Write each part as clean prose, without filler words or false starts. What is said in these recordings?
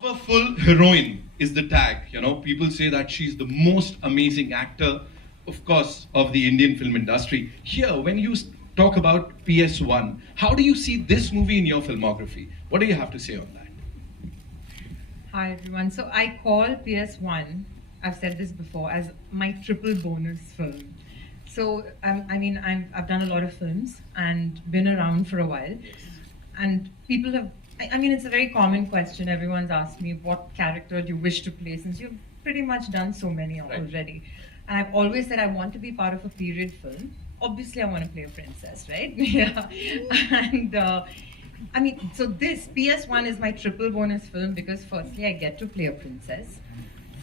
Powerful heroine is the tag. You know, people say that she's the most amazing actor, of course, of the Indian film industry. Here, when you talk about PS1, how do you see this movie in your filmography? What do you have to say on that? Hi everyone. So I call PS1, I've said this before, as my triple bonus film. So I've done a lot of films and been around for a while, and people have. It's a very common question. Everyone's asked me, what character do you wish to play, since you've pretty much done so many already. And I've always said I want to be part of a period film. Obviously, I want to play a princess, right? Yeah. And so this PS1 is my triple bonus film because firstly, I get to play a princess.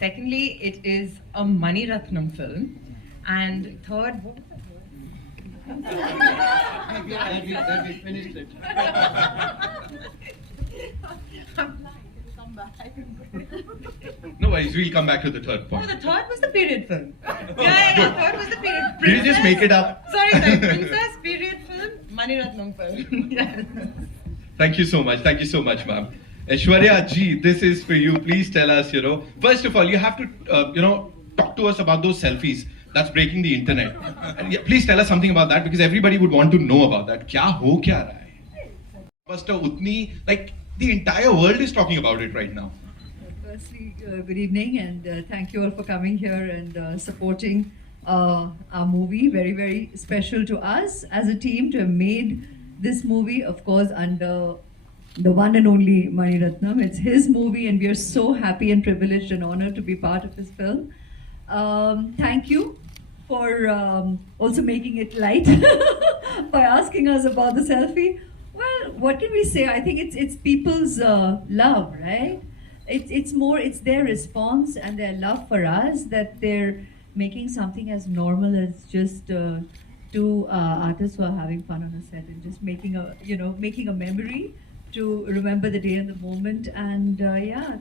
Secondly, it is a Mani Ratnam film. And third, what was that word? we finished it. No worries, we'll come back to the third point. Oh, the third was the period film. Third was the period. Did you just make it up? Sorry, princess, period film, Mani Ratnam film. Yes. Thank you so much, ma'am. Aishwarya ji, this is for you. Please tell us, first of all, you have to, talk to us about those selfies that's breaking the internet. And please tell us something about that, because everybody would want to know about that. Kya ho kya raha hai? Buster Utni, like the entire world is talking about it right now. Firstly, good evening, and thank you all for coming here and supporting our movie. Very, very special to us as a team to have made this movie, of course, under the one and only Mani Ratnam. It's his movie, and we are so happy and privileged and honored to be part of his film. Thank you for also making it light by asking us about the selfie. Well, what can we say? I think it's people's love, right? It's their response and their love for us that they're making something as normal as just two artists who are having fun on a set and just making a memory to remember the day and the moment. And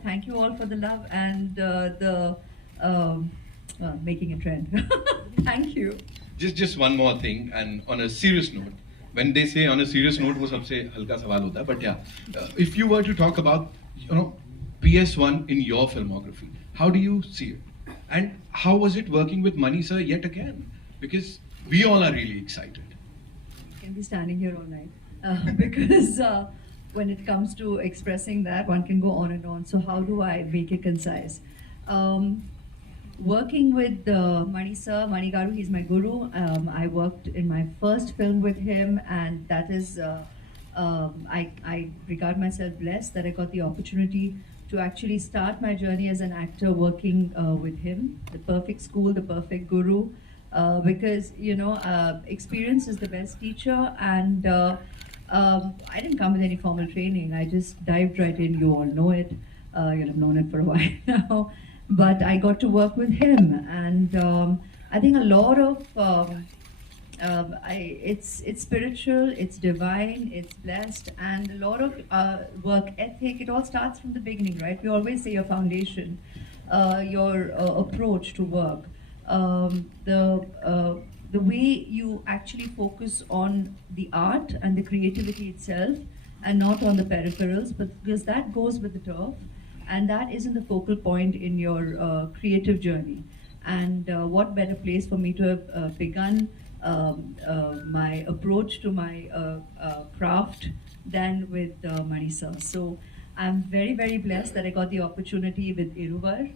thank you all for the love and making a trend. Thank you. Just one more thing, and on a serious note. When they say on a serious note, वो सबसे हल्का सवाल होता है. But yeah, if you were to talk about, PS1 in your filmography, how do you see it? And how was it working with Mani sir yet again? Because we all are really excited. I can be standing here all night because when it comes to expressing that, one can go on and on. So how do I make it concise? Working with Mani sir, Mani Garu, he's my guru. I worked in my first film with him, and that is, I regard myself blessed that I got the opportunity to actually start my journey as an actor working with him. The perfect school, the perfect guru, because, experience is the best teacher, and I didn't come with any formal training. I just dived right in. You all know it. You'll have known it for a while now. But I got to work with him, and I think a lot of it's spiritual, it's divine, it's blessed, and a lot of work ethic. It all starts from the beginning, right? We always say your foundation, your approach to work, the way you actually focus on the art and the creativity itself, and not on the peripherals, but because that goes with the turf. And that isn't the focal point in your creative journey. And what better place for me to have begun my approach to my craft than with Mani sir. So I'm very, very blessed that I got the opportunity with Iruvar,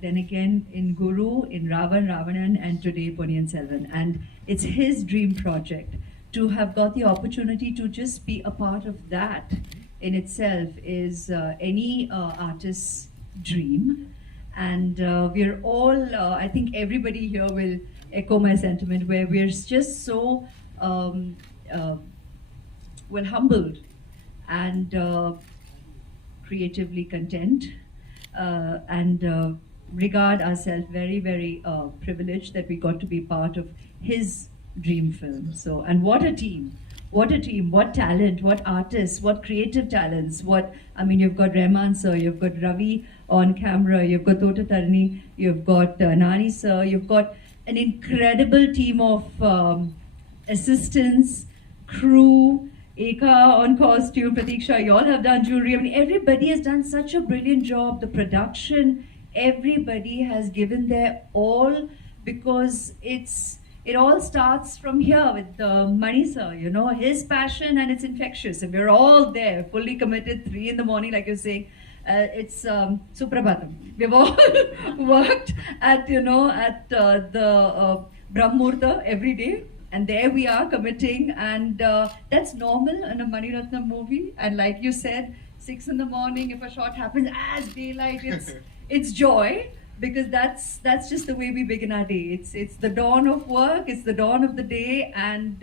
then again in Guru, in Ravanan, and today Ponniyin Selvan. And it's his dream project. To have got the opportunity to just be a part of that in itself is any artist's dream. And we're all, I think everybody here will echo my sentiment, where we're just so humbled and creatively content, and regard ourselves very, very privileged that we got to be part of his dream film. So, and what a team. What a team, what talent, what artists, what creative talents, you've got Rahman sir, you've got Ravi on camera, you've got Tota Tarni, you've got Nani sir, you've got an incredible team of assistants, crew, Eka on costume, Pratiksha, you all have done jewelry. Everybody has done such a brilliant job. The production, everybody has given their all, because it all starts from here with Mani sir, his passion, and it's infectious. And we're all there, fully committed, 3 in the morning, like you're saying. It's Suprabhatam. We've all worked at the Brahmurta every day. And there we are committing, and that's normal in a Mani Ratnam movie. And like you said, 6 in the morning, if a shot happens as daylight, it's joy, because that's just the way we begin our day. It's the dawn of work, it's the dawn of the day, and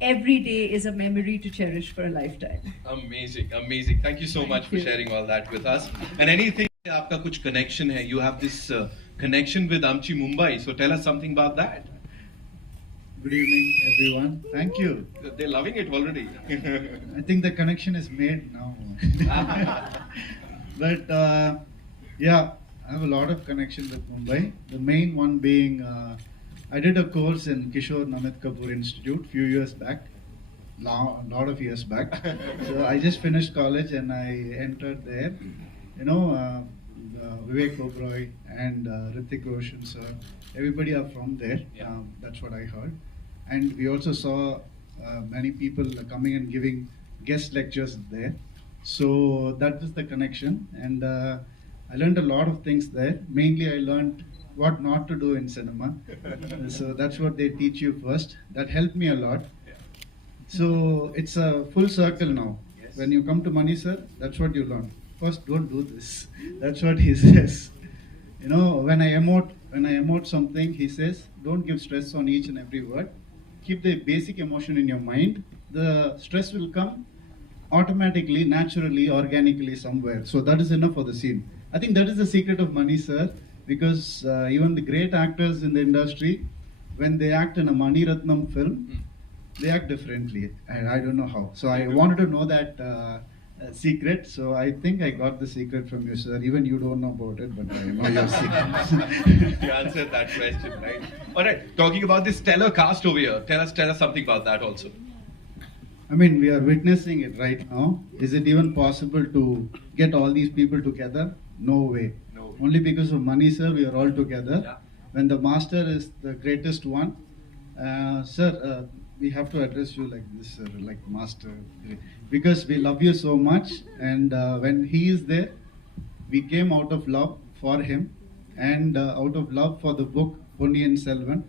every day is a memory to cherish for a lifetime. Amazing, amazing. Thank you so much for sharing all that with us. And anything, aapka kuch connection hai, you have this connection with Amchi Mumbai. So tell us something about that. Good evening, everyone. Thank you. They're loving it already. I think the connection is made now. But yeah, I have a lot of connection with Mumbai. The main one being, I did a course in Kishore Namit Kapoor Institute few years back, a lot of years back. So I just finished college and I entered there. Vivek Oberoi and Hrithik Roshan sir, everybody are from there. Yeah. That's what I heard. And we also saw many people coming and giving guest lectures there. So that is the connection. And I learned a lot of things there. Mainly I learned what not to do in cinema. So that's what they teach you first. That helped me a lot. Yeah. So it's a full circle now. Yes. When you come to Mani sir, that's what you learn. First, don't do this. That's what he says. When I emote something, he says, don't give stress on each and every word. Keep the basic emotion in your mind. The stress will come automatically, naturally, organically somewhere. So that is enough for the scene. I think that is the secret of Mani sir, because even the great actors in the industry, when they act in a Mani Ratnam film, they act differently. And I don't know how. So I wanted to know that secret. So I think I got the secret from you, sir. Even you don't know about it, but I know your secret. You answered that question, right? All right. Talking about this stellar cast over here, tell us something about that also. I mean, we are witnessing it right now. Is it even possible to get all these people together? No way. No. Only because of Mani sir, we are all together. Yeah. When the master is the greatest one, sir, we have to address you like this, sir, like master, because we love you so much. And when he is there, we came out of love for him, and out of love for the book Ponniyin Selvan,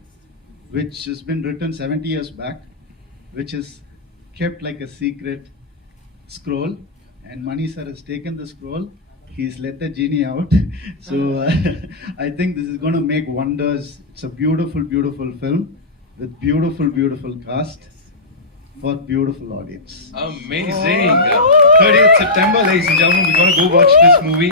which has been written 70 years back, which is kept like a secret scroll. And Mani sir has taken the scroll, he's let the genie out. So I think this is going to make wonders. It's a beautiful, beautiful film with beautiful, beautiful cast for beautiful audience. Amazing. 30th September, ladies and gentlemen, we're going to go watch this movie.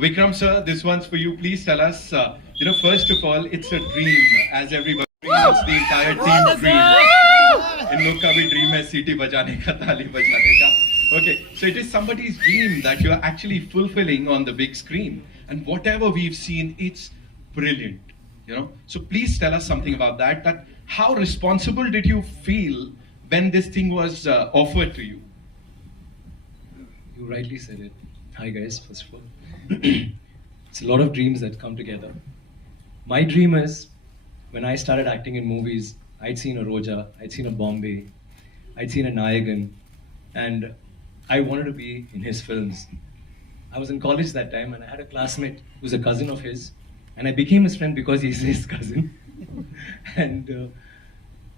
Vikram sir, this one's for you. Please tell us, first of all, it's a dream, as everybody dreams, the entire team's dream. In लोग का भी dream है सीटी बजाने का, ताली बजाने का. Okay, so it is somebody's dream that you are actually fulfilling on the big screen. And whatever we've seen, it's brilliant. So please tell us something about that. That how responsible did you feel when this thing was offered to you? You rightly said it. Hi guys, first of all. It's a lot of dreams that come together. My dream is, when I started acting in movies, I'd seen a Roja, I'd seen a Bombay, I'd seen a Nayagan, and I wanted to be in his films. I was in college that time and I had a classmate who's a cousin of his, and I became his friend because he's his cousin. And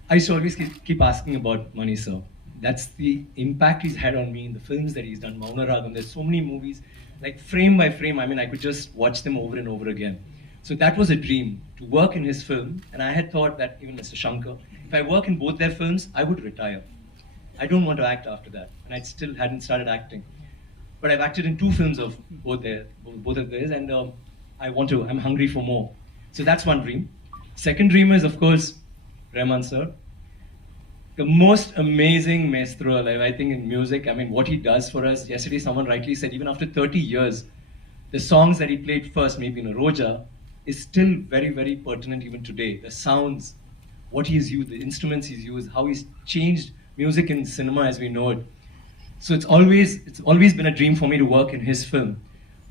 I used to always keep asking about Mani sir. That's the impact he's had on me in the films that he's done. Mauna Ragam, there's so many movies, like frame by frame, I could just watch them over and over again. So that was a dream, to work in his film. And I had thought that, even Mr. Shankar, if I work in both their films, I would retire. I don't want to act after that. And I still hadn't started acting. But I've acted in 2 films of both of theirs, and I'm hungry for more. So that's one dream. Second dream is, of course, Rahman sir. the most amazing maestro alive, I think, in music. I mean, what he does for us. Yesterday, someone rightly said, even after 30 years, the songs that he played first, maybe in a Roja, is still very, very pertinent even today. The sounds, what he's used, the instruments he's used, how he's changed music in cinema as we know it. So it's always been a dream for me to work in his film.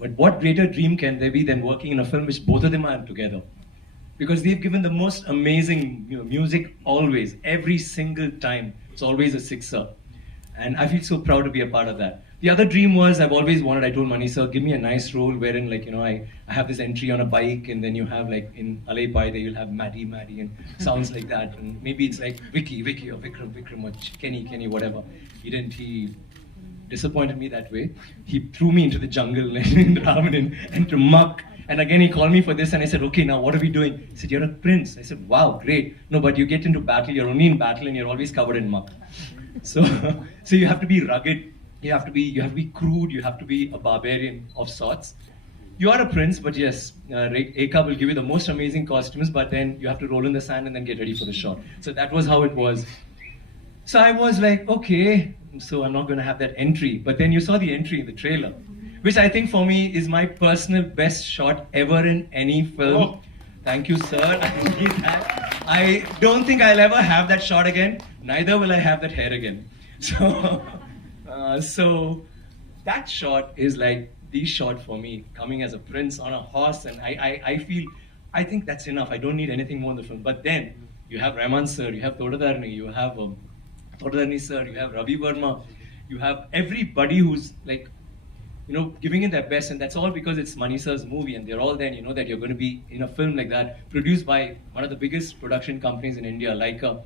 But what greater dream can there be than working in a film which both of them are together? Because they've given the most amazing music always, every single time. It's always a sixer. And I feel so proud to be a part of that. The other dream was, I've always wanted, I told Mani sir, give me a nice role wherein, like, I have this entry on a bike, and then you have, like, in Alay Pai, there you'll have Maddie, and sounds like that. And maybe it's like Vicky, or Vikram, or Kenny, whatever. He disappointed me that way. He threw me into the jungle in Ravanan and to muck. And again, he called me for this, and I said, okay, now what are we doing? He said, you're a prince. I said, wow, great. No, but you get into battle, you're only in battle, and you're always covered in muck. So you have to be rugged, you have to be crude, you have to be a barbarian of sorts. You are a prince, but yes, Eka will give you the most amazing costumes, but then you have to roll in the sand and then get ready for the shot. So that was how it was. So I was like, okay, so I'm not going to have that entry. But then you saw the entry in the trailer, which I think for me is my personal best shot ever in any film. Oh. Thank you, sir. I need that. I don't think I'll ever have that shot again. Neither will I have that hair again. So that shot is like the shot for me, coming as a prince on a horse. And I think that's enough. I don't need anything more in the film. But then you have Rahman sir, you have Thodadarni, you have Thodadarni sir, you have Ravi Verma, you have everybody who's like, giving it their best, and that's all because it's Mani sir's movie, and they're all there, and you know that you're going to be in a film like that, produced by one of the biggest production companies in India, Leica.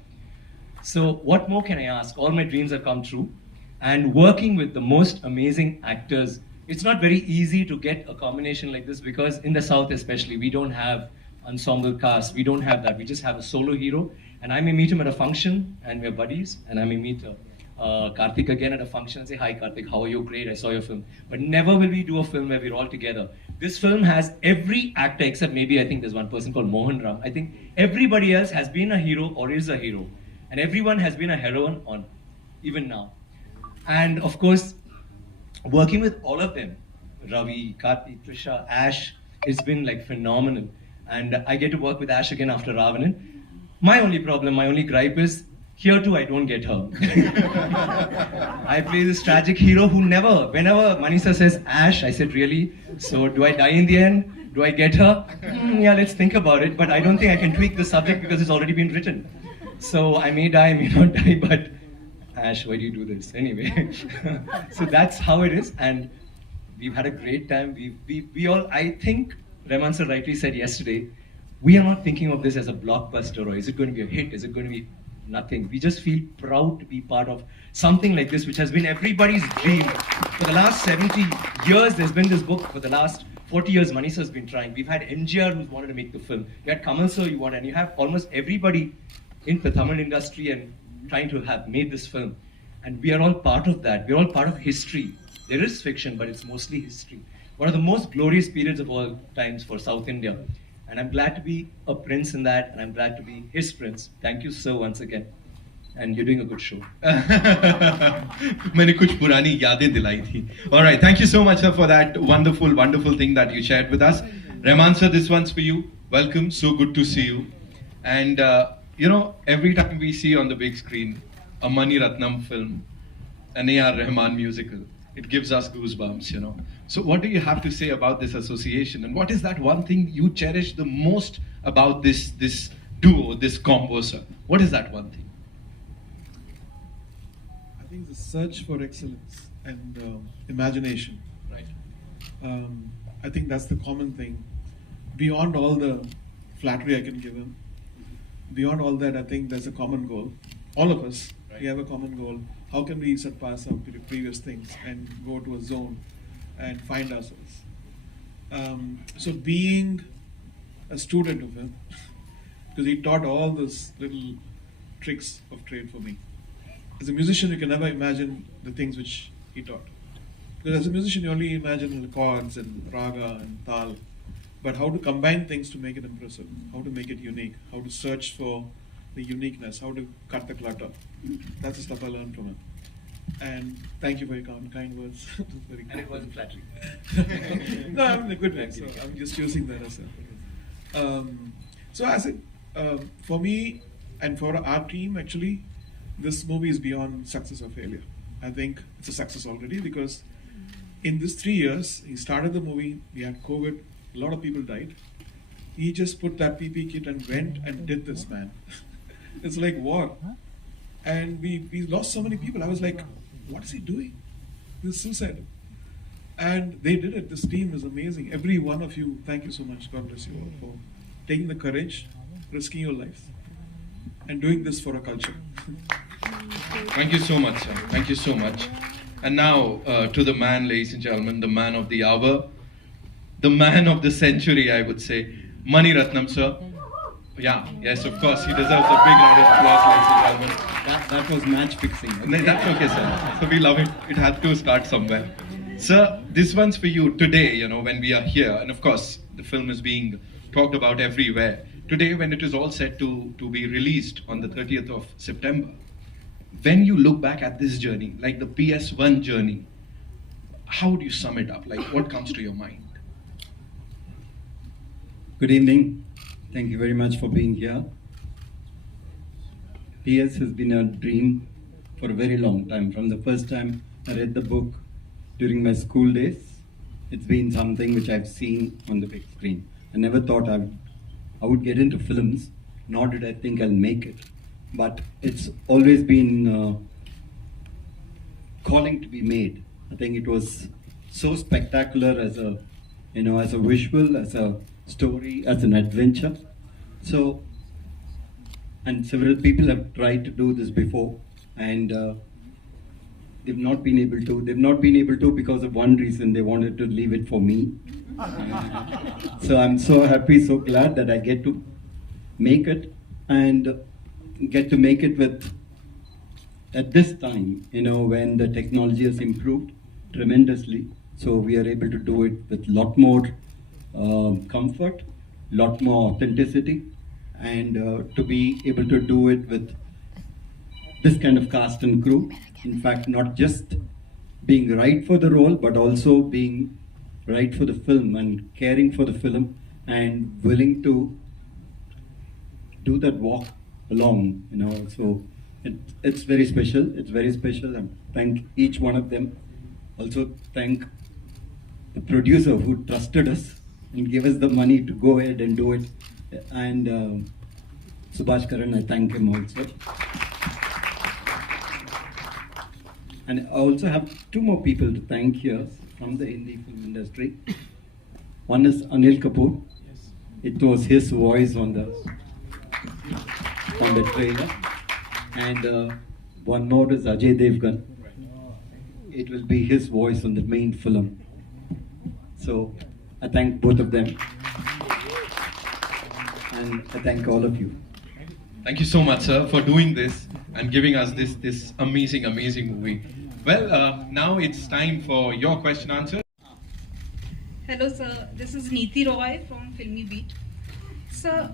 So what more can I ask? All my dreams have come true, and working with the most amazing actors, it's not very easy to get a combination like this, because in the South especially, we don't have ensemble cast, we don't have that, we just have a solo hero, and I may meet him at a function, and we're buddies, and I may meet Karthik again at a function and say, hi Karthik, how are you? Great, I saw your film. But never will we do a film where we're all together. This film has every actor, except maybe I think there's one person called Mohan Ram. I think everybody else has been a hero or is a hero. And everyone has been a heroine on, even now. And of course, working with all of them, Ravi, Karthik, Trisha, Ash, it's been like phenomenal. And I get to work with Ash again after Ravanan. My only problem, my only gripe is, here too, I don't get her. I play this tragic hero who whenever Manisa says Ash, I said, really? So do I die in the end? Do I get her? Yeah, let's think about it. But I don't think I can tweak the subject because it's already been written. So I may die, I may not die, but Ash, why do you do this? Anyway, so that's how it is. And we've had a great time. We all, I think, Rahman sir rightly said yesterday, we are not thinking of this as a blockbuster, or is it going to be a hit? Is it going to be nothing? We just feel proud to be part of something like this, which has been everybody's dream. For the last 70 years, there's been this book. For the last 40 years, Mani sir's been trying. We've had MGR who's wanted to make the film. You had Kamal sir, and you have almost everybody in the Tamil industry and trying to have made this film. And we are all part of that. We're all part of history. There is fiction, but it's mostly history. One of the most glorious periods of all times for South India. And I'm glad to be a prince in that, and I'm glad to be his prince. Thank you, sir, once again. And you're doing a good show. मैंने कुछ पुरानी यादें दिलाई थी. All right, thank you so much, sir, for that wonderful, wonderful thing that you shared with us. Rahman sir, this one's for you. Welcome, so good to see you. And every time we see on the big screen a Mani Ratnam film, an A.R. Rahman musical, it gives us goosebumps, So what do you have to say about this association? And what is that one thing you cherish the most about this duo, this combo, sir? What is that one thing? I think the search for excellence and imagination. Right. I think that's the common thing. Beyond all the flattery I can give him, beyond all that, I think there's a common goal. All of us, we have a common goal. How can we surpass our previous things and go to a zone and find ourselves? So being a student of him, because he taught all those little tricks of trade for me. As a musician, you can never imagine the things which he taught. Because as a musician, you only imagine the chords and raga and tal. But how to combine things to make it impressive, how to make it unique, how to search for the uniqueness, how to cut the clutter. That's the stuff I learned from him. And thank you for your kind words. Very And it wasn't flattering. no, I'm in a good way. So I'm just using that as a. So as it, for me and for our team, actually, this movie is beyond success or failure. I think it's a success already because in this 3 years, he started the movie. We had COVID. A lot of people died. He just put that PP kit and went and did this, man. It's like war. And we lost so many people. I was like, what is he doing? This is suicide. And they did it. This team is amazing. Every one of you, thank you so much. God bless you all for taking the courage, risking your lives, and doing this for a culture. Thank you so much, sir. Thank you so much. And now to the man, ladies and gentlemen, the man of the hour, the man of the century, I would say, Mani Ratnam, sir. Yeah, yes, of course, he deserves a big round of applause, ladies and gentlemen. That was match fixing. No, that's okay, sir. So we love it. It had to start somewhere. Sir, this one's for you today, you know, when we are here. And of course, the film is being talked about everywhere. Today, when it is all set to be released on the 30th of September, when you look back at this journey, like the PS1 journey, how would you sum it up? Like, what comes to your mind? Good evening. Thank you very much for being here. PS has been a dream for a very long time. From the first time I read the book during my school days, it's been something which I've seen on the big screen. I never thought I would get into films, nor did I think I'll make it. But it's always been calling to be made. I think it was so spectacular as a visual, as a story, as an adventure. So, and several people have tried to do this before, and they've not been able to. They've not been able to because of one reason: they wanted to leave it for me. So I'm so happy, so glad that I get to make it, and get to make it with at this time, when the technology has improved tremendously. So we are able to do it with a lot more comfort, lot more authenticity, and to be able to do it with this kind of cast and crew. In fact, not just being right for the role, but also being right for the film and caring for the film and willing to do that walk along, So it's very special. It's very special, and thank each one of them. Also thank the producer who trusted us and gave us the money to go ahead and do it. And Subhash Karan, I thank him also. And I also have two more people to thank here from the Hindi film industry. One is Anil Kapoor. It was his voice on the trailer. And one more is Ajay Devgan. It will be his voice on the main film. So I thank both of them. And I thank all of you. Thank you so much, sir, for doing this and giving us this amazing, amazing movie. Well, now it's time for your question answer. Hello, sir. This is Neeti Roy from Filmy Beat. Sir,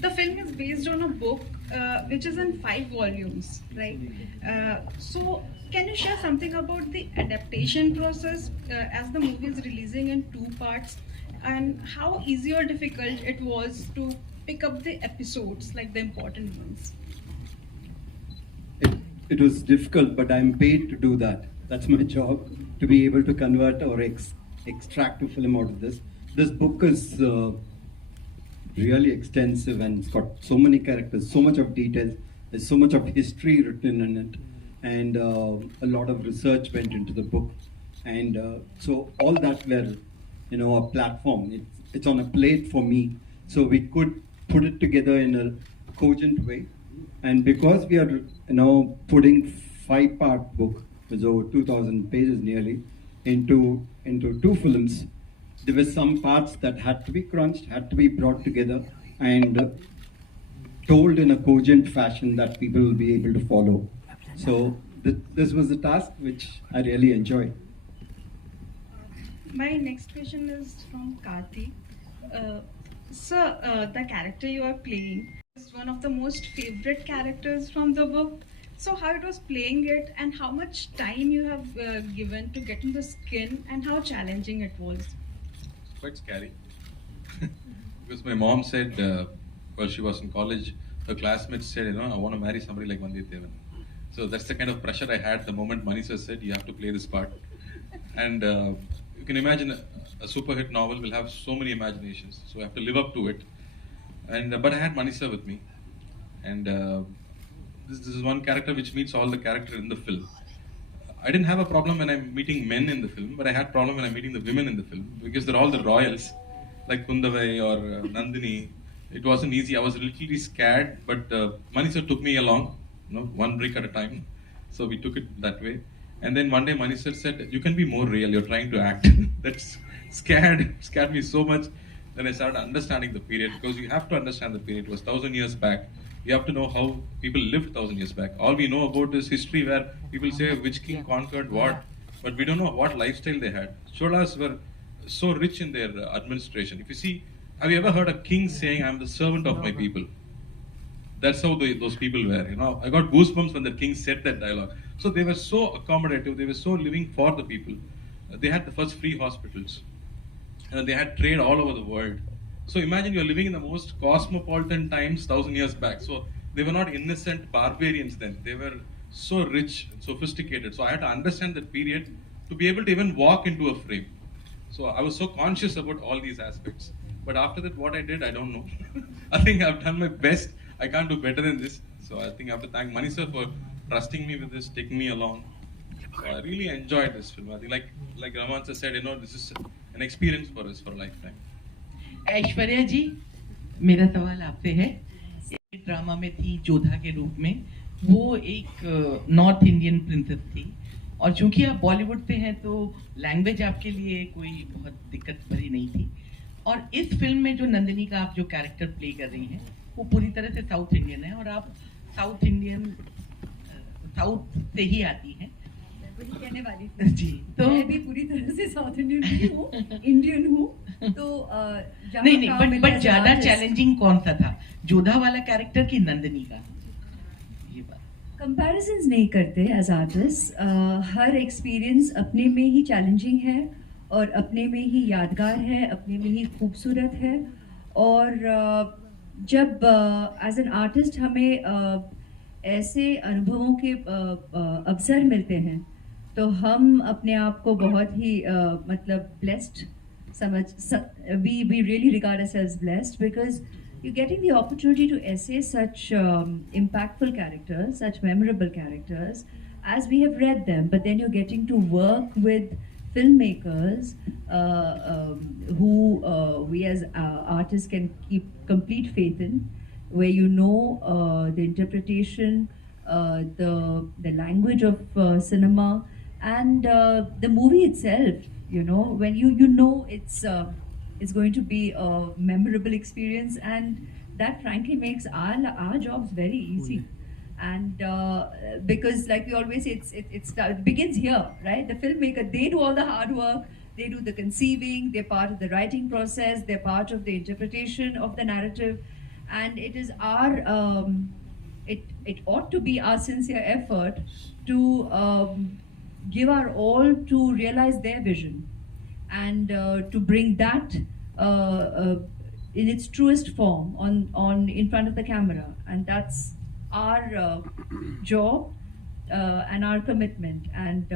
the film is based on a book which is in 5 volumes, right? So, can you share something about the adaptation process as the movie is releasing in 2 parts, and how easy or difficult it was to pick up the episodes, like the important ones? It was difficult, but I'm paid to do that. That's my job, to be able to convert or extract a film out of this. This book is really extensive, and it's got so many characters, so much of details. There's so much of history written in it, and a lot of research went into the book. And so all that were, a platform. It's on a plate for me, so we could put it together in a cogent way. And because we are putting 5-part book with over 2,000 pages nearly into 2 films, there were some parts that had to be crunched, had to be brought together and told in a cogent fashion that people will be able to follow. So this was a task which I really enjoy. My next question is from Karthi. Sir, the character you are playing It's one of the most favorite characters from the book. So how it was playing it and how much time you have given to get in the skin and how challenging it was. It's quite scary. Because my mom said, while she was in college, her classmates said, you know, I want to marry somebody like Mandir Devan. So that's the kind of pressure I had the moment Manisha said, you have to play this part. And you can imagine a super hit novel will have so many imaginations. So I have to live up to it. And but I had Manisha with me. And this is one character which meets all the character in the film. I didn't have a problem when I'm meeting men in the film, but I had problem when I'm meeting the women in the film because they're all the royals, like Kundavai or Nandini. It wasn't easy. I was a little scared, but Manisha took me along, you know, one brick at a time. So we took it that way. And then one day Manisha said, "You can be more real. You're trying to act." That's scared me so much. Then I started understanding the period because you have to understand the period. It was 1,000 years back. You have to know how people lived 1,000 years back. All we know about is history where people say which king conquered what, but we don't know what lifestyle they had. Cholas were so rich in their administration. If you see, have you ever heard a king saying, "I'm the servant of my people"? That's how those people were. You know, I got goosebumps when the king said that dialogue. So they were so accommodative. They were so living for the people. They had the first free hospitals. They had trade all over the world. So imagine you're living in the most cosmopolitan times 1,000 years back. So they were not innocent barbarians then. They were so rich and sophisticated. So I had to understand that period to be able to even walk into a frame. So I was so conscious about all these aspects. But after that, what I did, I don't know. I think I've done my best. I can't do better than this. So I think I have to thank Manisha for trusting me with this, taking me along. So I really enjoyed this film. I think like Raman sir said, you know, this is an experience for us for a lifetime. Aishwarya जी, मेरा सवाल आपसे है। एक drama में थी जोधा के रूप में, वो एक नॉर्थ इंडियन प्रिंसेस थी और चूंकि आप बॉलीवुड से हैं तो लैंग्वेज आपके लिए कोई बहुत दिक्कत भरी नहीं थी। और इस फिल्म में जो नंदिनी का आप जो कैरेक्टर प्ले कर रही हैं वो पूरी तरह से साउथ इंडियन है और आप साउथ से ही आती हैं। वही कहने वाली थी जी, तो मैं भी पूरी तरह से साउथ इंडियन हूँ, इंडियन हूँ। तो नहीं, बट ज्यादा चैलेंजिंग कौन सा था, जोधा वाला कैरेक्टर की नंदिनी का? ये बात कंपैरिजंस नहीं करते एज आर्टिस्ट। हर एक्सपीरियंस अपने में ही चैलेंजिंग है और अपने में ही यादगार है, अपने में ही खूबसूरत है। और जब एज एन आर्टिस्ट हमें ऐसे अनुभवों के अवसर मिलते हैं तो हम अपने आप को बहुत ही मतलब blessed we really regard ourselves blessed because you're getting the opportunity to essay such impactful characters, such memorable characters as we have read them, but then you're getting to work with filmmakers who we as artists can keep complete faith in, where you know the interpretation, the language of cinema and the movie itself. You know, when you know it's going to be a memorable experience, and that frankly makes our jobs very easy. And because, like we always say, it begins here, right? The filmmaker, they do all the hard work, they do the conceiving, they're part of the writing process, they're part of the interpretation of the narrative, and it is our it ought to be our sincere effort to give our all to realize their vision and to bring that in its truest form on in front of the camera, and that's our job and our commitment, and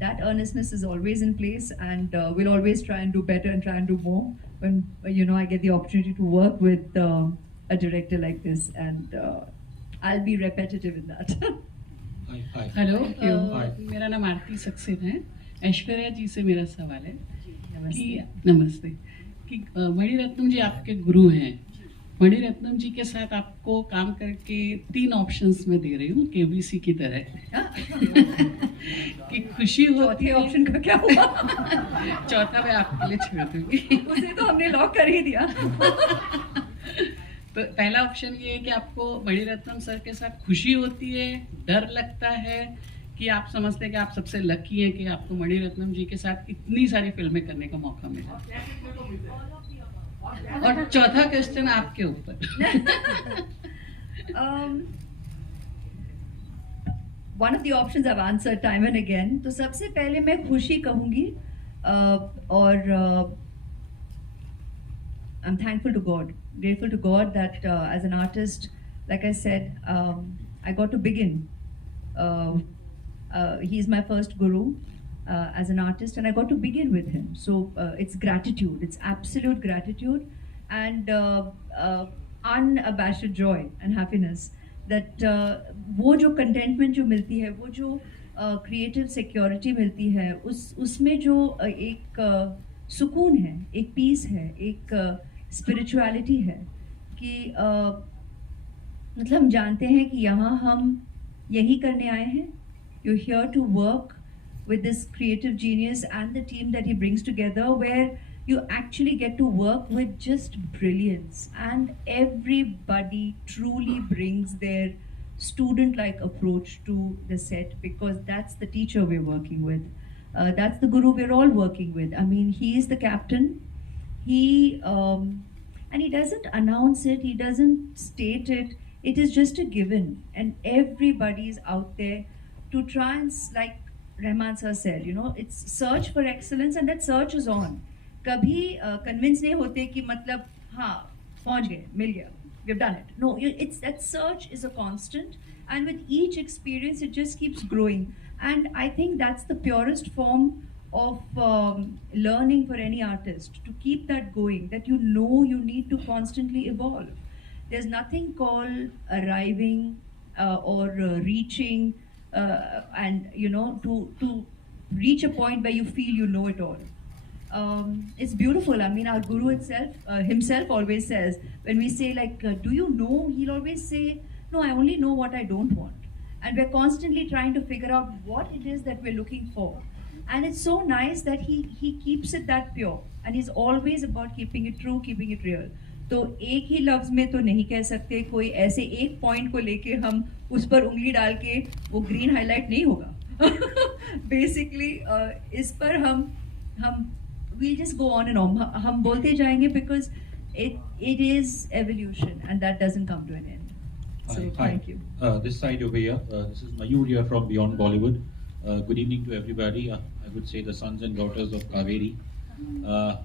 that earnestness is always in place, and we'll always try and do better and try and do more when I get the opportunity to work with a director like this, and I'll be repetitive in that. Hello, मेरा नाम आरती सक्सेना है। ऐश्वर्या जी से मेरा सवाल है कि नमस्ते कि मणिरत्नम जी आपके गुरु हैं। मणिरत्नम जी के साथ आपको काम करके 3 ऑप्शंस में दे रही हूँ केबीसी की तरह कि खुशी हो। चौथे ऑप्शन का क्या हुआ? चौथा मैं आपके लिए छोड़ दूंगी। उसे तो हमने लॉक कर ही दिया। तो पहला ऑप्शन ये है कि आपको मणिरत्नम सर के साथ खुशी होती है, डर लगता है कि आप समझते हैं कि आप सबसे लकी हैं कि आपको मणिरत्नम जी के साथ इतनी सारी फिल्में करने का मौका मिला। और चौथा क्वेश्चन आपके ऊपर. One of the options I've answered time and again. तो सबसे पहले मैं खुशी कहूँगी और I'm thankful to God, grateful to God that as an artist, like I said, I got to begin. He's my first guru as an artist, and I got to begin with him. So it's gratitude, it's absolute gratitude, and unabashed joy and happiness. That वो जो contentment जो मिलती है, वो जो creative security मिलती है, उसमें जो एक सुकून है, एक peace है, एक spirituality है कि मतलब हम जानते हैं कि यहाँ हम यही करने आए हैं. You're here to work with this creative genius and the team that he brings together, where you actually get to work with just brilliance, and everybody truly brings their student-like approach to the set, because that's the teacher we're working with. That's the guru we're all working with. I mean, he is the captain. And he doesn't announce it, he doesn't state it. It is just a given, and everybody is out there to try and, like Rahman sir said, it's search for excellence, and that search is on. कभी convince नहीं होते कि मतलब हाँ पहुँच गए, मिल गया, we've done it. No, it's that search is a constant, and with each experience it just keeps growing. And I think that's the purest form of learning for any artist, to keep that going, that you need to constantly evolve. There's nothing called arriving or reaching and to reach a point where you feel you know it all. It's beautiful. I mean, our guru himself always says, when we say like, do you know, he'll always say, no, I only know what I don't want. And we're constantly trying to figure out what it is that we're looking for. And it's so nice that he keeps it that pure, and he's always about keeping it true, keeping it real. तो एक ही लफ्ज में तो नहीं कह सकते, कोई ऐसे एक पॉइंट को लेके हम उस पर उंगली डाल के वो ग्रीन हाईलाइट नहीं होगा. बेसिकली इस पर हम we'll just go on and on. हम बोलते जाएंगे because it is evolution, and that doesn't come to an end. So thank you. This side over here, this is Mayur here from Beyond Bollywood. Good evening to everybody. I would say the sons and daughters of Kaveri. I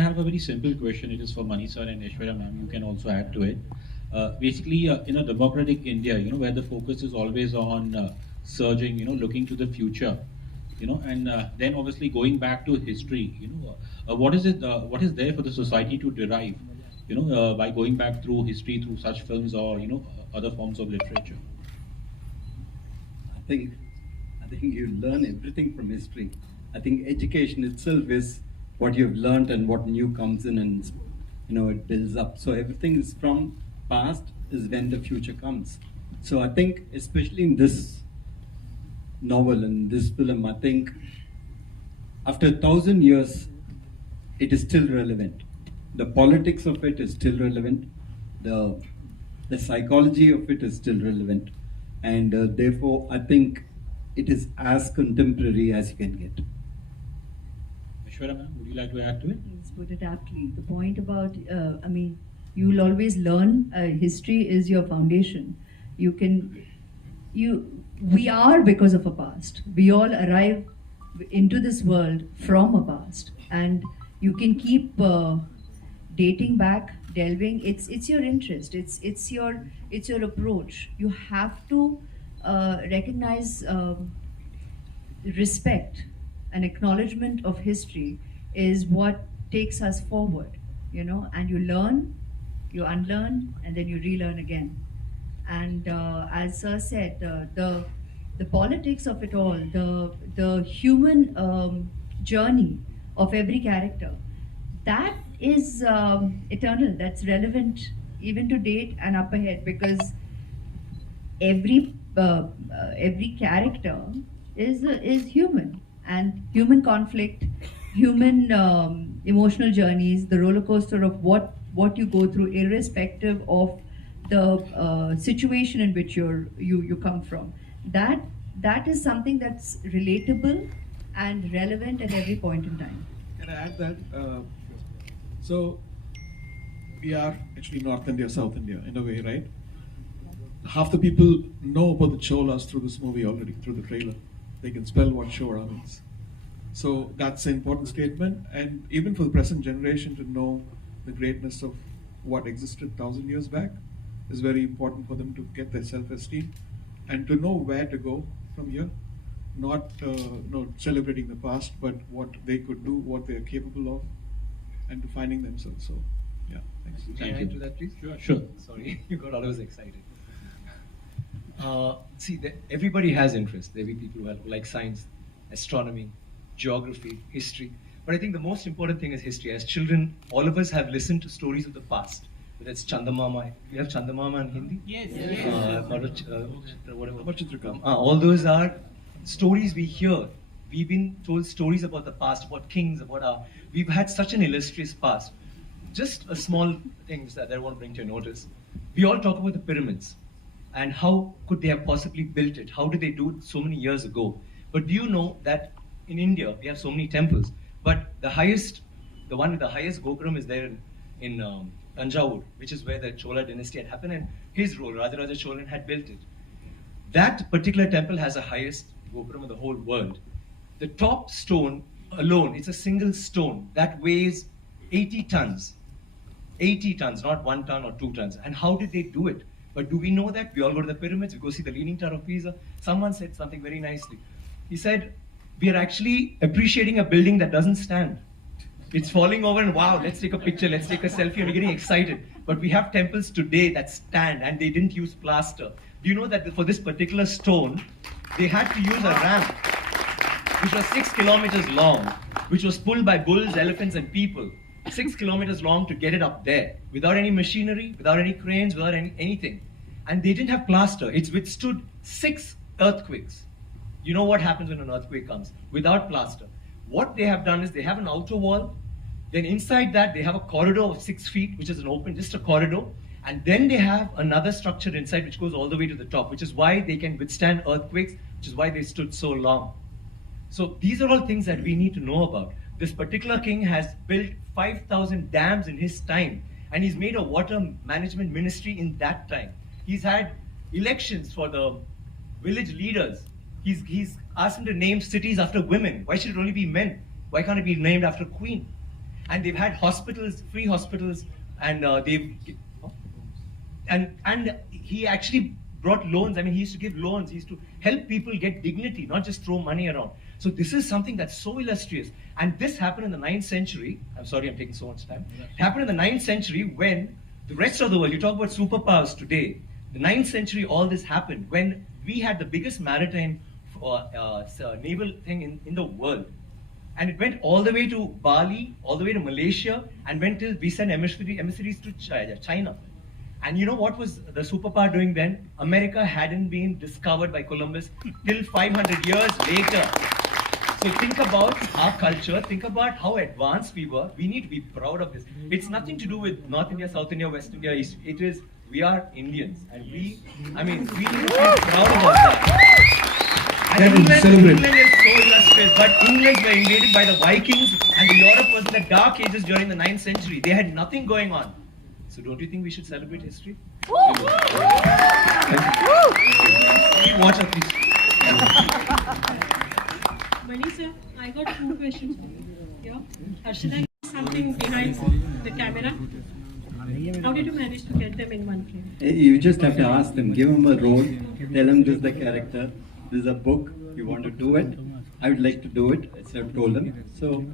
have a very simple question. It is for Mani sir and Aishwarya ma'am. You can also add to it. Basically, in a democratic India, where the focus is always on surging, looking to the future, and then obviously going back to history, what is there for the society to derive, by going back through history, through such films or other forms of literature? I think you learn everything from history. I think education itself is what you've learned, and what new comes in, and it builds up. So everything is from past is when the future comes. So I think especially in this novel and this film, I think after 1,000 years it is still relevant. The politics of it is still relevant. The psychology of it is still relevant, and therefore I think it is as contemporary as you can get. Aishwarya ma'am, would you like to add to it? Yes, put it aptly. The point about, you will always learn. History is your foundation. We are because of a past. We all arrive into this world from a past, and you can keep dating back, delving. It's your interest. It's your approach. You have to recognize respect. An acknowledgement of history is what takes us forward, and you learn, you unlearn, and then you relearn again. And as Sir said, the politics of it all, the human journey of every character, that is eternal, that's relevant even to date and up ahead, because every character is human. And human conflict, human emotional journeys, the roller coaster of what you go through, irrespective of the situation in which you come from. That is something that's relatable and relevant at every point in time. Can I add that? So we are actually North India, South India in a way, right? Half the people know about the Cholas through this movie already, through the trailer. They can spell what Chora means. So that's an important statement, and even for the present generation to know the greatness of what existed 1,000 years back is very important for them to get their self-esteem and to know where to go from here. Not celebrating the past, but what they could do, what they are capable of, and to finding themselves. So, yeah, thanks. Can I add to that, please? Sure. Sorry, you got all I was excited. See, everybody has interest. There will be people who like science, astronomy, geography, history. But I think the most important thing is history. As children, all of us have listened to stories of the past. Whether it's Chandamama. You have Chandamama in Hindi? Yes. All those are stories we hear. We've been told stories about the past, about kings, we've had such an illustrious past. Just a small things that I want to bring to your notice. We all talk about the pyramids and how could they have possibly built it? How did they do it so many years ago? But do you know that in India we have so many temples, but the one with the highest Gopuram is there in Tanjavur, which is where the Chola dynasty had happened, and his role, Rajaraja Cholan, had built it. That particular temple has the highest Gopuram in the whole world. The top stone alone, it's a single stone that weighs 80 tons. 80 tons, not 1 ton or 2 tons. And how did they do it? But do we know that? We all go to the pyramids, we go see the Leaning Tower of Pisa. Someone said something very nicely. He said, we are actually appreciating a building that doesn't stand. It's falling over and wow, let's take a picture, let's take a selfie, and we're getting excited. But we have temples today that stand and they didn't use plaster. Do you know that for this particular stone, they had to use a ramp, which was 6 kilometers long, which was pulled by bulls, elephants, and people. 6 kilometers long to get it up there, without any machinery, without any cranes, without anything. And they didn't have plaster. It's withstood 6 earthquakes. You know what happens when an earthquake comes? Without plaster. What they have done is they have an outer wall, then inside that they have a corridor of 6 feet, which is an open, just a corridor. And then they have another structure inside which goes all the way to the top, which is why they can withstand earthquakes, which is why they stood so long. So these are all things that we need to know about. This particular king has built 5,000 dams in his time, and he's made a water management ministry in that time. He's had elections for the village leaders. He's asked them to name cities after women. Why should it only be men? Why can't it be named after queen? And they've had hospitals, free hospitals, and and he actually brought loans. I mean, he used to give loans. He used to help people get dignity, not just throw money around. So this is something that's so illustrious. And this happened in the 9th century. I'm sorry I'm taking so much time. It happened in the 9th century when the rest of the world, you talk about superpowers today, the 9th century all this happened when we had the biggest maritime naval thing in the world. And it went all the way to Bali, all the way to Malaysia, and went till we sent emissaries to China. And you know what was the superpower doing then? America hadn't been discovered by Columbus till 500 years later. So think about our culture, think about how advanced we were. We need to be proud of this. It's nothing to do with North India, South India, West India, East. It is, we are Indians. And we need to be proud about that. And England is so illustrious, but England were invaded by the Vikings, and Europe was in the dark ages during the 9th century. They had nothing going on. So don't you think we should celebrate history? Thank you. Watch up, please. Mani sir, I got 2 questions for you. Harshada, something behind the camera. How did you manage to get them in one frame? You just have to ask them, give them a role, tell them this is the character, this is a book, you want to do it, I would like to do it, as I've told them. So,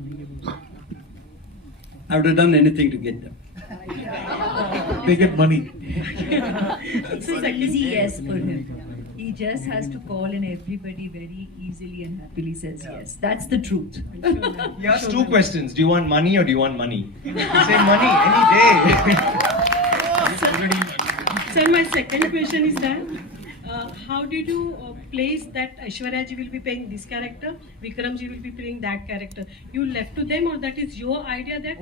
I would have done anything to get them. They get money. It's an easy yes for him. He just has to call and everybody very easily and happily says yes. That's the truth. He asked 2 questions. Do you want money or do you want money? You say money any day. Sir, my second question is that how did you place that Aishwarya ji will be playing this character, Vikram ji will be playing that character? You left to them, or that is your idea that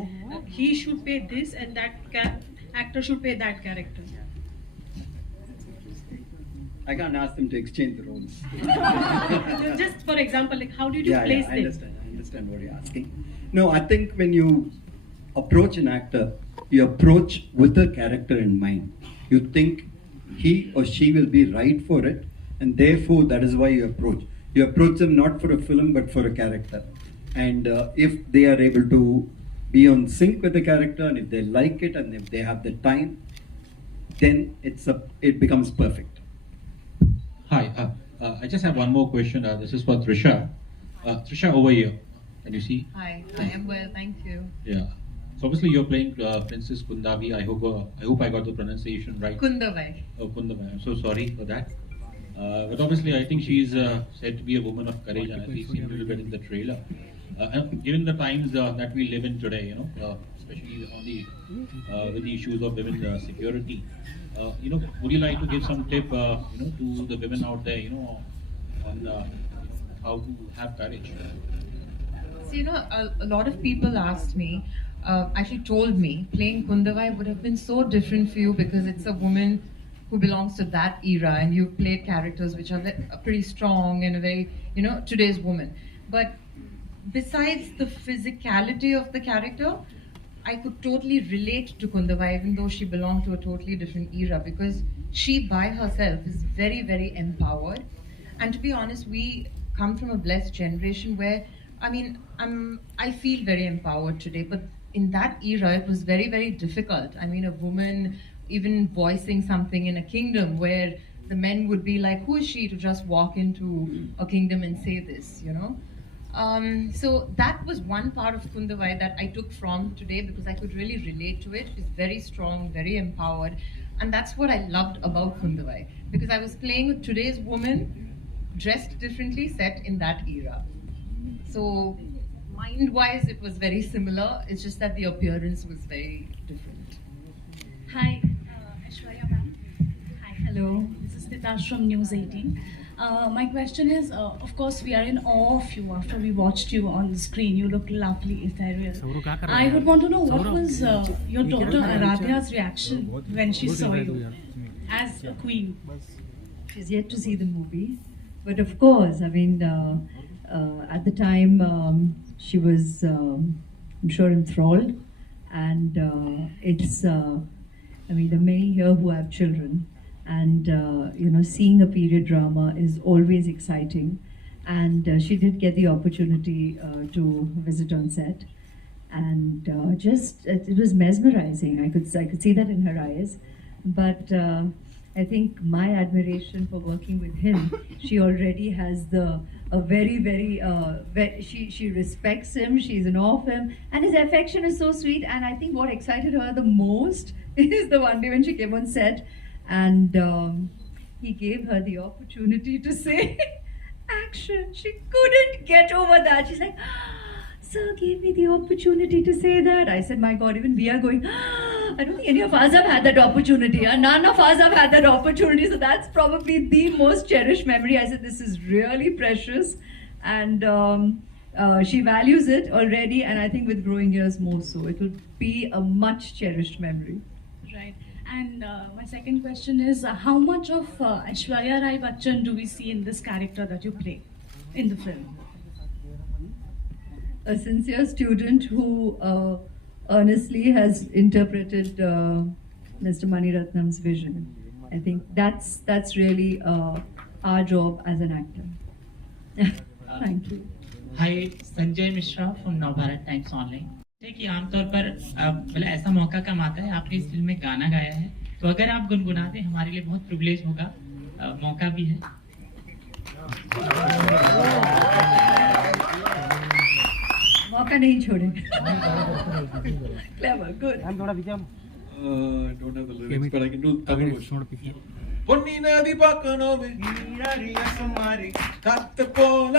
he should play this and that actor should play that character? I can't ask them to exchange the roles. Just for example, like how did you place them? I understand what you're asking. No, I think when you approach an actor, you approach with the character in mind. You think he or she will be right for it, and therefore that is why you approach. You approach them not for a film but for a character. And if they are able to be on sync with the character, and if they like it, and if they have the time, then it becomes perfect. Hi, I just have one more question. This is for Trisha. Trisha, over here. Can you see? Hi, I am well, thank you. Yeah. So obviously you're playing Princess Kundabi. I hope I got the pronunciation right. Kundavai. Oh, Kundavai. I'm so sorry for that. But obviously I think she's said to be a woman of courage, and at least seen a little bit in the trailer. And given the times that we live in today, especially on with the issues of women security, would you like to give some tip, to the women out there, on how to have courage? So, a lot of people asked me, actually told me, playing Kundavai would have been so different for you because it's a woman who belongs to that era, and you've played characters which are pretty strong and a very, today's woman. But besides the physicality of the character, I could totally relate to Kundavai, even though she belonged to a totally different era, because she by herself is very, very empowered. And to be honest, we come from a blessed generation where, I feel very empowered today, but in that era, it was very, very difficult. A woman even voicing something in a kingdom where the men would be like, who is she to just walk into a kingdom and say this, So that was one part of Kundavai that I took from today because I could really relate to it. She's very strong, very empowered. And that's what I loved about Kundavai, because I was playing with today's woman, dressed differently, set in that era. So mind-wise, it was very similar. It's just that the appearance was very different. Hi, Aishwarya ma'am. Hi, hello. This is Titash from News 18. My question is, of course, we are in awe of you after we watched you on the screen. You look lovely, ethereal. I would want to know what was your daughter Aradhya's reaction when she saw you as a queen. She's yet to see the movie, but of course, at the time she was, I'm sure, enthralled, and it's, there are many here who have children. And seeing a period drama is always exciting, and she did get the opportunity to visit on set, and it was mesmerizing. I could see that in her eyes. But I think my admiration for working with him, she already has she respects him, she's in awe of him, and his affection is so sweet. And I think what excited her the most is the one day when she came on set, and he gave her the opportunity to say action. She couldn't get over that. She's like, sir gave me the opportunity to say that. I said, my God, even we are going, I don't think any of us have had that opportunity. None of us have had that opportunity. So that's probably the most cherished memory. I said, this is really precious. And she values it already. And I think with growing years more so. It will be a much cherished memory. Right. And my second question is, how much of Aishwarya Rai Bachchan do we see in this character that you play in the film? A sincere student who earnestly has interpreted Mr. Mani Ratnam's vision. I think that's really our job as an actor. Thank you. Hi, Sanjay Mishra from Navbharat Times Online. कि आमतौर पर मतलब ऐसा मौका कम आता है, आपने इस फिल्म में गाना गाया है, तो अगर आप गुनगुना दें हमारे लिए बहुत प्रिविलेज होगा, मौका भी है। मौका नहीं छोड़ेंगे। Clever, good. I don't have the lyrics, but I can do Tamil version. Ponni நதி பார்க்கணுமே சுமாரி காத்து போல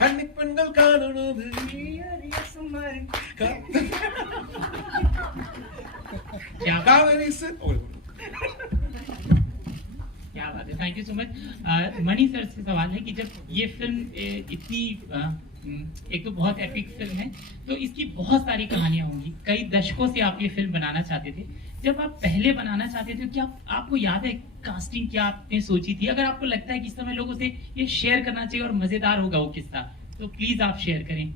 கன்னி பெண்கள் காணணுமே சுமாரி காவேரி से क्या बात है, thank you so much. Mani sir से सवाल है कि जब ये फिल्म इतनी एक तो बहुत एपिक फिल्म है, तो इसकी बहुत सारी कहानियां होंगी, कई दशकों से आप ये फिल्म बनाना चाहते थे। जब आप पहले बनाना चाहते थे, क्या आपको याद है कास्टिंग क्या आपने सोची थी? अगर आपको लगता है कि इस समय लोगों से ये शेयर करना चाहिए और मजेदार होगा वो किस्सा, तो प्लीज आप शेयर करें।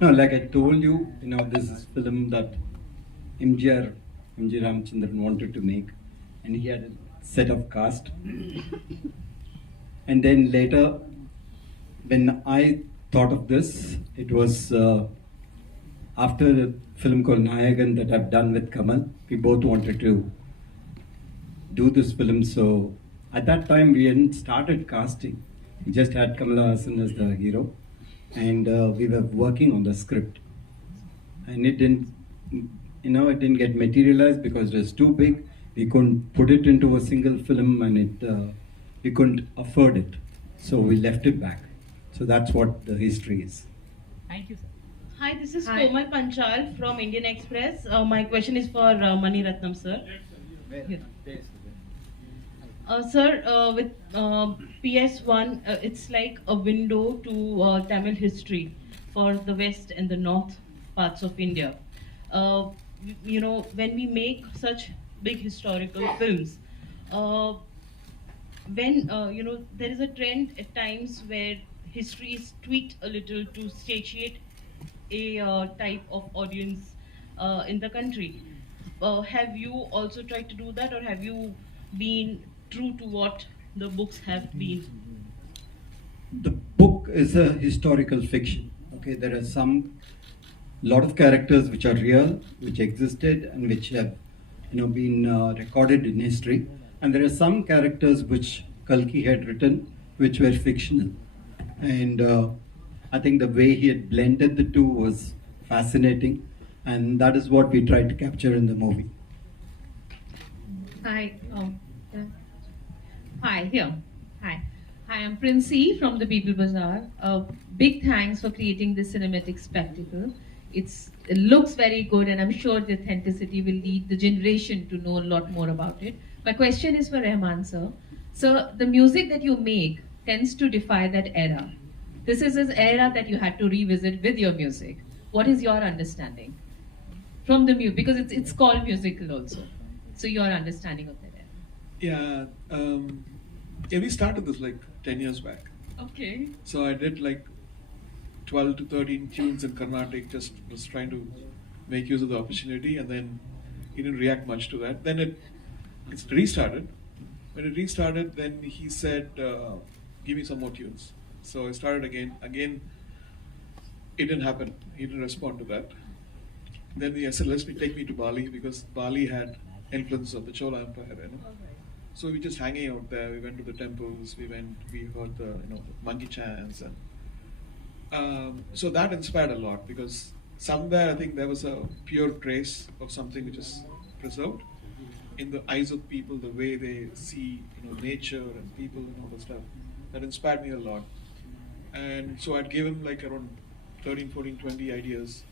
No, like I told you, this is film that MG Ramachandran wanted to make, and he had a set of cast. And then later, when I thought of this, it was after a film called Nayagan that I've done with Kamal. We both wanted to do this film, so at that time we hadn't started casting. We just had Kamala Hassan as the hero, and we were working on the script, and it didn't get materialized because it was too big. We couldn't put it into a single film, and we couldn't afford it, so we left it back. So that's what the history is. Thank you, sir. Hi, this is Komal Panchal from Indian Express. My question is for Mani Ratnam, sir. Sir, with PS1, it's like a window to Tamil history for the west and the north parts of India. When we make such big historical films, when there is a trend at times where history is tweaked a little to satiate a type of audience in the country. Have you also tried to do that, or have you been true to what the books have been? The book is a historical fiction. Okay, there are lot of characters which are real, which existed, and which have been recorded in history, and there are some characters which Kalki had written which were fictional, and I think the way he had blended the two was fascinating, and that is what we tried to capture in the movie. Hi. Hi, here. Hi. Hi, I'm Princey from the People Bazaar. Big thanks for creating this cinematic spectacle. It looks very good, and I'm sure the authenticity will lead the generation to know a lot more about it. My question is for Rahman, sir. So the music that you make tends to defy that era. This is an era that you had to revisit with your music. What is your understanding from the music? Because it's called musical also. So your understanding of that era. Yeah, we started this like 10 years back. Okay. So I did like 12 to 13 tunes in Carnatic, just was trying to make use of the opportunity, and then he didn't react much to that. Then it's restarted. When it restarted, then he said, give me some more tunes. So I started again. Again, it didn't happen. He didn't respond to that. Then I said, take me to Bali, because Bali had influence of the Chola Empire. So we were just hanging out there. We went to the temples. We heard the monkey chants, and so that inspired a lot, because somewhere I think there was a pure trace of something which is preserved in the eyes of people, the way they see nature and people and all the stuff. That inspired me a lot. And so I'd give him like around 13, 14, 20 ideas.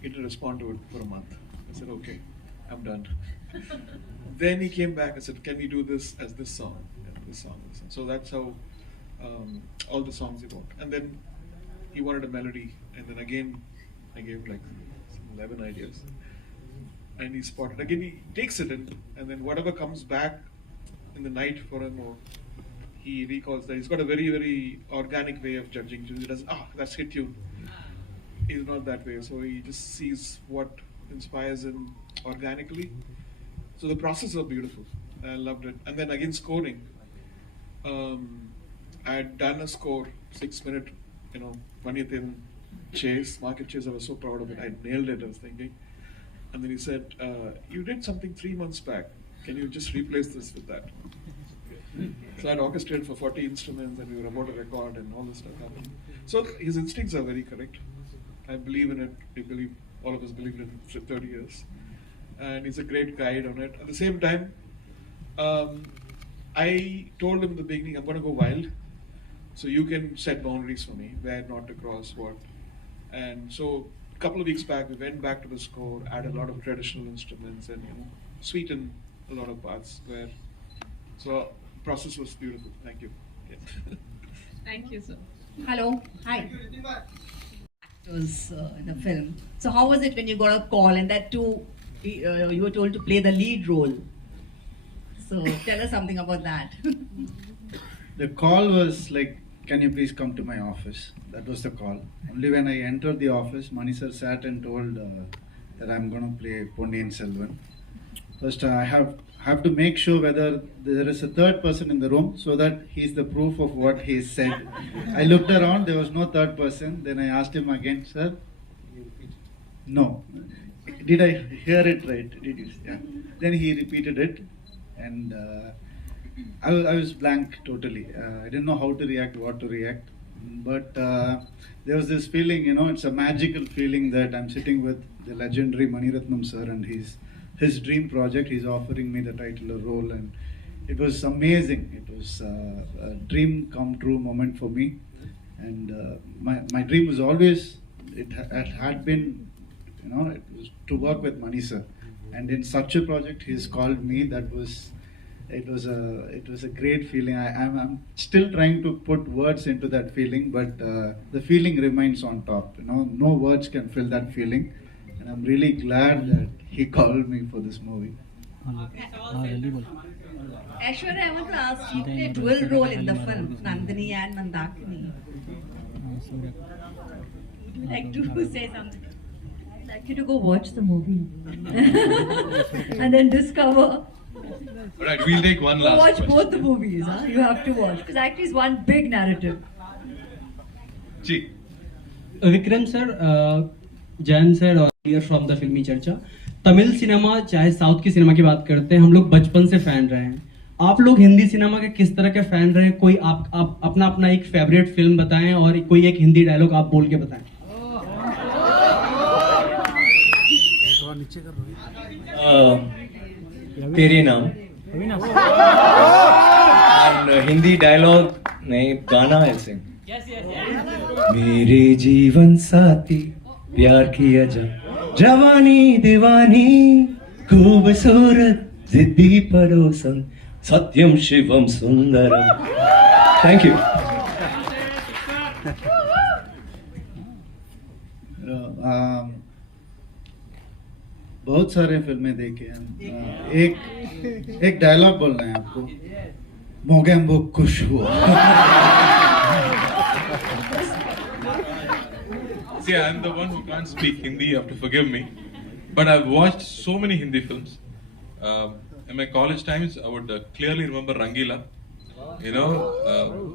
He didn't respond to it for a month. I said, okay, I'm done. Then he came back and said, can we do this as this song? Yeah, this song. So that's how all the songs he wrote. And then he wanted a melody. And then again, I gave like 11 ideas. And he spotted. Again, he takes it in. And then whatever comes back in the night for him, or he recalls that. He's got a very, very organic way of judging tunes. He doesn't, that's hit tune. He's not that way. So he just sees what inspires him organically. So the process was beautiful. I loved it. And then again, scoring. I had done a score, 6-minute, Vanithin chase, market chase. I was so proud of it. I nailed it, I was thinking. And then he said, you did something 3 months back. Can you just replace this with that? So I had orchestrated for 40 instruments, and we were about to record, and all this stuff happened. So his instincts are very correct. I believe in it. All of us believed in it for 30 years. And he's a great guide on it. At the same time, I told him in the beginning, I'm going to go wild. So you can set boundaries for me, where not to cross what. And so a couple of weeks back, we went back to the score, added a lot of traditional instruments, and sweetened a lot of parts. So process was beautiful. Thank you. Yeah. Thank you, sir. Hello. Hi. Actors in the film. So how was it when you got a call, and that too you were told to play the lead role. So tell us something about that. The call was like, can you please come to my office? That was the call. Only when I entered the office, Mani sir sat and told that I'm going to play Ponniyin Selvan. First, I have to make sure whether there is a third person in the room so that he's the proof of what he said. I looked around, there was no third person. Then I asked him again, sir, no. Did I hear it right? Did you? Yeah. Then he repeated it, and I was blank totally. I didn't know how to react, what to react. But there was this feeling, it's a magical feeling that I'm sitting with the legendary Mani Ratnam sir, and his dream project. He's offering me the titular role, and it was amazing. It was a dream come true moment for me. And my dream was always, it had been, it was to work with Mani sir. And in such a project, he's called me. It was a great feeling. I'm still trying to put words into that feeling, but the feeling remains on top. No words can fill that feeling. And I'm really glad that he called me for this movie. Aishwarya, I want to ask you, a dual role in the film, Nandini and Mandakini. Would you like to say something? I'd like you to go watch the movie and then discover. Alright, we'll take one last watch question. both the movies, huh? You have to watch, because actually it's one big narrative. जी. Vikram sir, Jain sir और here from the Filmi Charcha, Tamil cinema चाहे south की cinema की बात करते हैं, हम लोग बचपन से फैन रहे हैं. आप लोग हिंदी सिनेमा के किस तरह के फैन रहे? कोई आप अपना एक फेवरेट फिल्म बताएं और कोई एक हिंदी डायलॉग आप बोल के बताएं. तेरे नाम and हिंदी डायलॉग नहीं, गाना ऐसे. मेरे जीवन साथी प्यार किया जा, जवानी दीवानी खूबसूरत जिद्दी पड़ोसन सत्यम शिवम सुंदरम. Thank you. बहुत सारे फिल्में देखे हैं. एक डायलॉग बोलना है आपको. मोगैम्बो खुश हुआ. See, I'm the one who can't speak Hindi, you have to forgive me. But I've watched so many Hindi films. In my college times, I would clearly remember Rangila.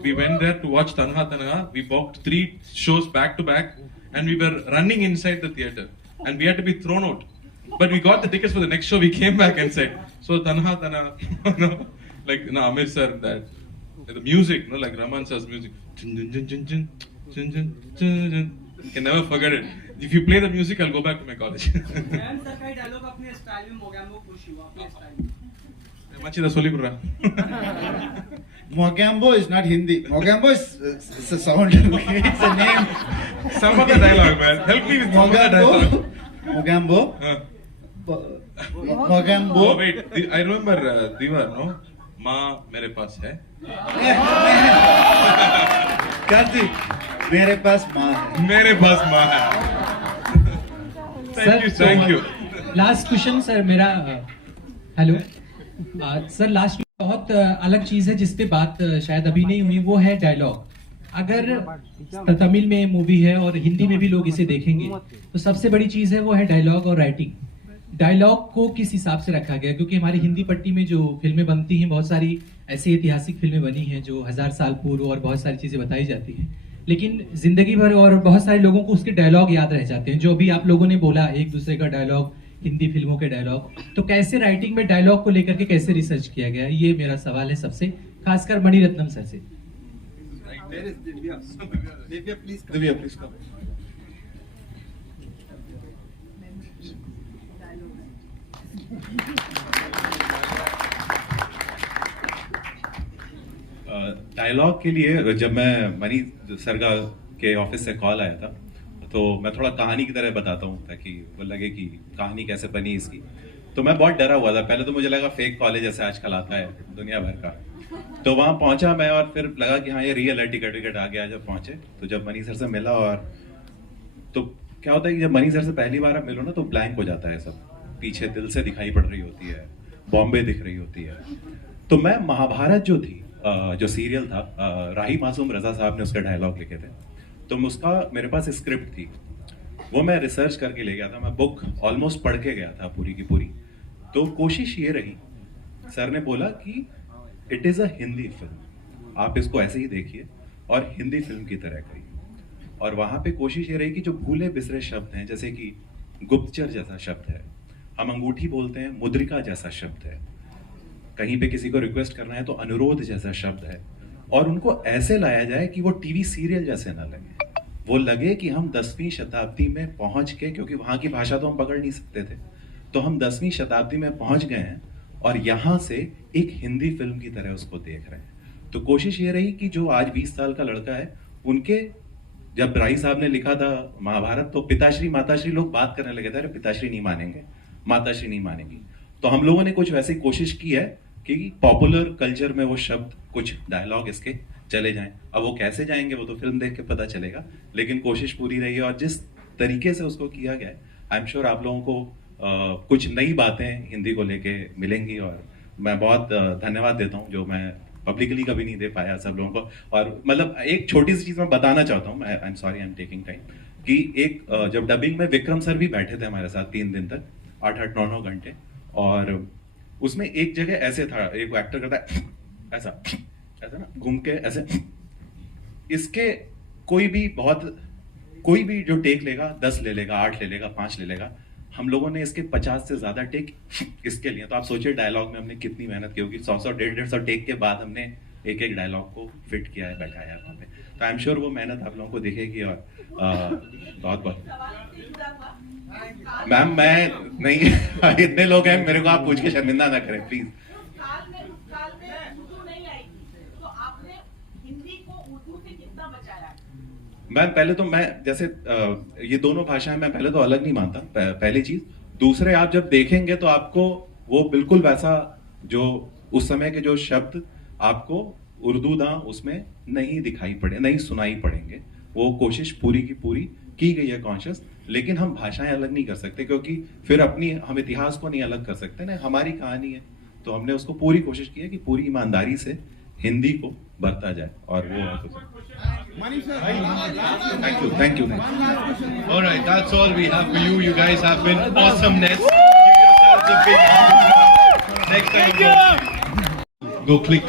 We went there to watch Tanha Tanha. We booked 3 shows back to back, and we were running inside the theatre. And we had to be thrown out. But we got the tickets for the next show. We came back and said, so Tanha Tanha, like Amir sir, that the music, like Rahman sir's music. You can never forget it. If you play the music, I'll go back to my college. Mogambo is not Hindi. Mogambo is a sound. It's a name. Some other dialogue, man. Help me with some other dialogue. Mogambo. Mogambo. Oh, wait. I remember Diva, no? माँ मेरे पास है. Karthi, मेरे पास माँ है. मेरे पास माँ है. Thank you. Last question sir मेरा. हेलो सर, लास्ट बहुत अलग चीज है जिस पे बात शायद अभी नहीं हुई, वो है डायलॉग. अगर तमिल में मूवी है और हिंदी में भी लोग इसे देखेंगे तो सबसे बड़ी चीज है वो है डायलॉग और राइटिंग. डायलॉग को किस हिसाब से रखा गया? क्योंकि हमारी हिंदी पट्टी में जो फिल्में बनती हैं, बहुत सारी ऐसी ऐतिहासिक फिल्में बनी हैं जो 1000 साल पूर्व और बहुत सारी चीजें बताई जाती हैं, लेकिन जिंदगी भर और बहुत सारे लोगों को उसके डायलॉग याद रह जाते हैं. जो भी आप लोगों ने बोला, एक दूसरे का डायलॉग, हिंदी फिल्मों के डायलॉग, तो कैसे राइटिंग में डायलॉग को लेकर के कैसे रिसर्च किया गया? ये मेरा सवाल है सबसे, खासकर मणि रत्नम सर से. Divya, please come. डायलॉग के लिए जब मैं मनी सर के ऑफिस से कॉल आया था, तो मैं थोड़ा कहानी की तरह बताता हूँ ताकि वो लगे कि कहानी कैसे बनी इसकी. तो मैं बहुत डरा हुआ था. पहले तो मुझे लगा फेक कॉलेज जैसे आजकल आता है दुनिया भर का. तो वहाँ पहुंचा मैं और फिर लगा कि हाँ ये रियल है, टिकट आ गया. जब पहुंचे तो जब मनी सर से मिला, और तो क्या होता है कि जब मनी सर से पहली बार आप मिलो ना तो ब्लैंक हो जाता है सब. पीछे दिल से दिखाई पड़ रही होती है, बॉम्बे दिख रही होती है। तो मैं महाभारत जो थी, जो सीरियल था, राही मासूम रजा साहब ने उसके डायलॉग लिखे थे, तो उसका मेरे पास स्क्रिप्ट थी, वो मैं रिसर्च करके ले गया था, मैं बुक ऑलमोस्ट पढ़ के गया था पूरी की पूरी। तो कोशिश ये रही, सर ने बोला कि it is a Hindi film, आप इसको ऐसे ही देखिए और हिंदी फिल्म की तरह करिए। और वहाँ पे कोशिश ये रही कि जो भूले बिसरे शब्द हैं, जैसे कि गुप्तचर जैसा शब्द है, हम अंगूठी बोलते हैं, मुद्रिका जैसा शब्द है, कहीं पे किसी को रिक्वेस्ट करना है तो अनुरोध जैसा शब्द है, और उनको ऐसे लाया जाए कि वो टीवी सीरियल जैसे ना लगे, वो लगे कि हम 10वीं शताब्दी में पहुंच के, क्योंकि वहाँ की भाषा तो हम पकड़ नहीं सकते थे, तो हम 10वीं शताब्दी में पहुंच गए हैं और यहाँ से एक हिंदी फिल्म की तरह उसको देख रहे हैं। तो कोशिश ये रही कि जो आज 20 साल का लड़का है, उनके, जब राही साहब ने लिखा था महाभारत, तो पिताश्री माताश्री लोग बात करने लगे थे, अरे पिताश्री नहीं मानेंगे, माताश्री नहीं मानेंगी। तो हम लोगों ने कुछ वैसी कोशिश की है कि पॉपुलर कल्चर में वो शब्द, कुछ डायलॉग इसके चले जाएं। अब वो कैसे जाएंगे वो तो फिल्म देख के पता चलेगा, लेकिन कोशिश पूरी रही है। और जिस तरीके से उसको किया गया है, आई एम श्योर आप लोगों को कुछ नई बातें हिंदी को लेके मिलेंगी, और मैं बहुत धन्यवाद देता हूँ जो मैं पब्लिकली कभी नहीं दे पाया सब लोगों को। और मतलब एक छोटी सी चीज मैं बताना चाहता हूँ, I am sorry, I am taking time, कि एक जब डबिंग में विक्रम सर भी बैठे थे हमारे साथ 3 दिन तक, 8-9 घंटे, और उसमें एक जगह ऐसे था, एक एक्टर करता है ऐसा ऐसा ना, घूम के ऐसे, इसके कोई भी जो टेक लेगा 10 ले लेगा, 8 ले लेगा, 5 ले लेगा, हम लोगों ने इसके 50 से ज्यादा टेक इसके लिए। तो आप सोचिए डायलॉग में हमने कितनी मेहनत की होगी, 100-150 टेक के बाद हमने एक एक डायलॉग को फिट किया है, बैठाया वहाँ पे। तो आई एम श्योर वो मेहनत आप लोगों को दिखेगी। और बहुत बहुत मैम, मैं नहीं इतने लोग हैं, मेरे को आप पूछ के शर्मिंदा ना करें प्लीज। मैम पहले तो मैं जैसे ये दोनों भाषाएं मैं पहले तो अलग नहीं मानता, पहली चीज। दूसरे, आप जब देखेंगे तो आपको वो बिल्कुल वैसा जो उस समय के जो शब्द आपको उर्दू दां उसमें नहीं सुनाई पड़ेंगे। वो कोशिश पूरी की पूरी की गई है कॉन्शियस, लेकिन हम भाषाएं अलग नहीं कर सकते, क्योंकि फिर हम इतिहास को नहीं अलग कर सकते ना, हमारी कहानी है। तो हमने उसको पूरी कोशिश की है कि पूरी ईमानदारी से हिंदी को बरता जाए, और वो Thank you. All right, that's all we have for you. You guys have been awesomeness. Give yourselves a big hand. Next time, go click.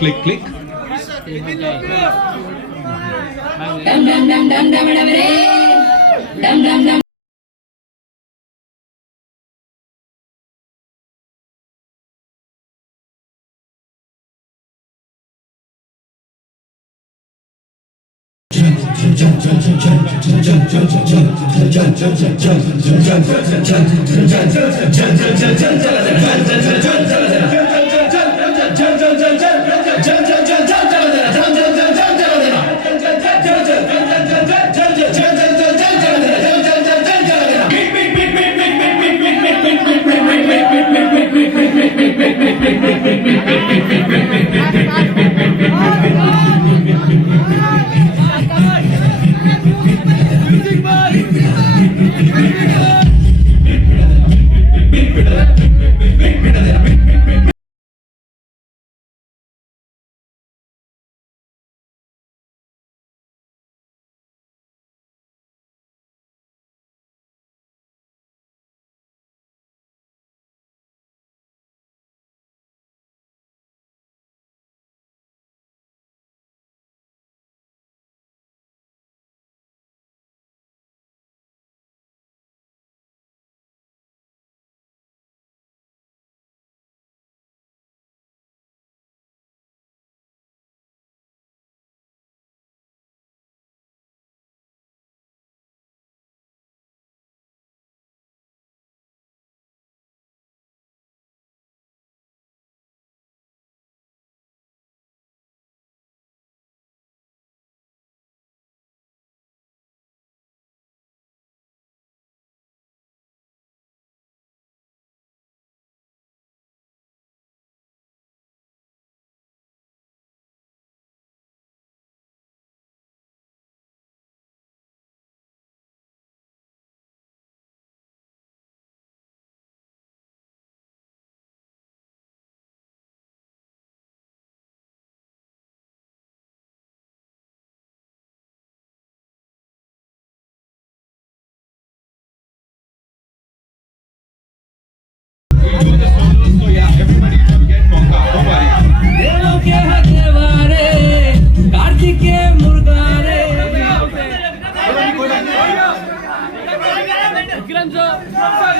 Dum dum dum dum dum dum dum dum dum. Jump.